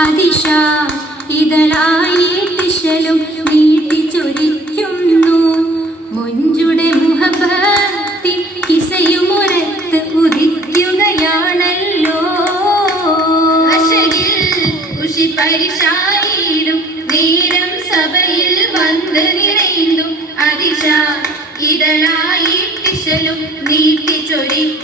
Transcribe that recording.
അതിശ ഇതളായിട്ടിശലും നീട്ടിച്ചൊരിക്കുന്നു മൊഞ്ചുടെ മുഹബത്തിൻ കിസയുമുരത്ത് ഉദിക്കുകയാണല്ലോ അശകിൽ കുശി പരിശായിടും നേരം സഭയിൽ വന്ന് നിറയുന്നു അതിശ ഇതളായിട്ടിശലും നീട്ടിച്ചൊരിക്കുന്നു